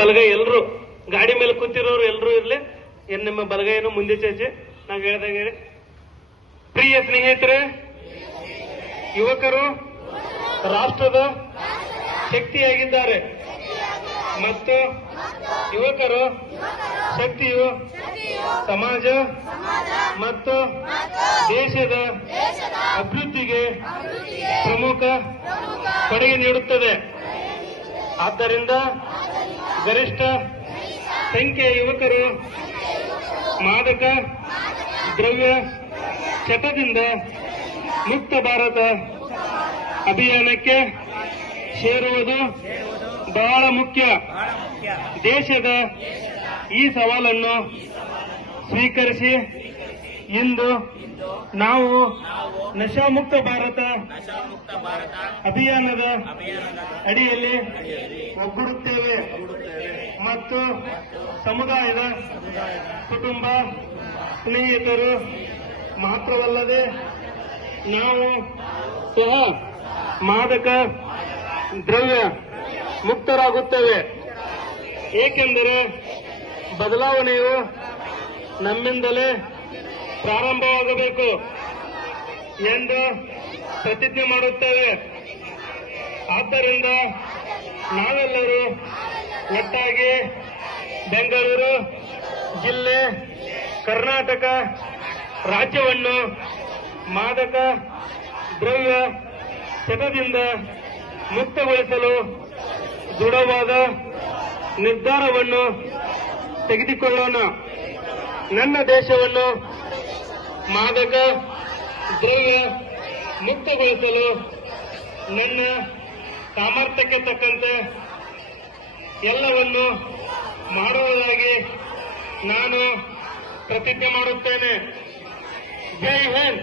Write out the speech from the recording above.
ಬಲಗೈ ಎಲ್ಲರೂ ಗಾಡಿ ಮೇಲೆ ಕೂತಿರೋರು ಎಲ್ಲರೂ ಇರ್ಲಿ, ನಿಮ್ಮ ಬಲಗೈಯನ್ನು ಮುಂದೆ ಚಾಚಿ ನಾವು ಹೇಳ್ದಾಗ ಹೇಳಿ. ಪ್ರಿಯ ಸ್ನೇಹಿತರೆ, ಯುವಕರು ರಾಷ್ಟ್ರದ ಶಕ್ತಿಯಾಗಿದ್ದಾರೆ ಮತ್ತು ಯುವಕರು ಶಕ್ತಿಯು ಸಮಾಜ ಮತ್ತು ದೇಶದ ಅಭಿವೃದ್ಧಿಗೆ ಪ್ರಮುಖ ಕೊಡುಗೆ ನೀಡುತ್ತದೆ. ಆದ್ದರಿಂದ ಗರಿಷ್ಠ ಸಂಖ್ಯೆಯ ಯುವಕರು ಮಾದಕ ದ್ರವ್ಯ ಚಟದಿಂದ ಮುಕ್ತ ಭಾರತ ಅಭಿಯಾನಕ್ಕೆ ಸೇರುವುದು ಬಹಳ ಮುಖ್ಯ. ದೇಶದ ಈ ಸವಾಲನ್ನು ಸ್ವೀಕರಿಸಿ ಇಂದು ನಾವು ನಶಾಮುಕ್ತ ಭಾರತ ಅಭಿಯಾನದ ಅಡಿಯಲ್ಲಿ ಒಗ್ಗೂಡುತ್ತೇವೆ ಮತ್ತು ಸಮುದಾಯದ, ಕುಟುಂಬ, ಸ್ನೇಹಿತರು ಮಾತ್ರವಲ್ಲದೆ ನಾವು ಸಹ ಮಾದಕ ದ್ರವ್ಯ ಮುಕ್ತರಾಗುತ್ತೇವೆ. ಏಕೆಂದರೆ ಬದಲಾವಣೆಯು ನಮ್ಮಿಂದಲೇ ಪ್ರಾರಂಭವಾಗಬೇಕು ಎಂದು ಪ್ರತಿಜ್ಞೆ ಮಾಡುತ್ತೇವೆ. ಆದ್ದರಿಂದ ನಾವೆಲ್ಲರೂ ಒಟ್ಟಾಗಿ ಬೆಂಗಳೂರು ಜಿಲ್ಲೆ, ಕರ್ನಾಟಕ ರಾಜ್ಯವನ್ನು ಮಾದಕ ದ್ರವ್ಯ ಚಟದಿಂದ ಮುಕ್ತಗೊಳಿಸಲು ದೃಢವಾದ ನಿರ್ಧಾರವನ್ನು ತೆಗೆದುಕೊಳ್ಳೋಣ. ನನ್ನ ದೇಶವನ್ನು ಮಾದಕ ದ್ರವ್ಯ ಮುಕ್ತಗೊಳಿಸಲು ನನ್ನ ಸಾಮರ್ಥ್ಯಕ್ಕೆ ತಕ್ಕಂತೆ ಎಲ್ಲವನ್ನು ಮಾಡುವುದಾಗಿ ನಾನು ಪ್ರತಿಜ್ಞೆ ಮಾಡುತ್ತೇನೆ. ಜೈ ಹಿಂದ್.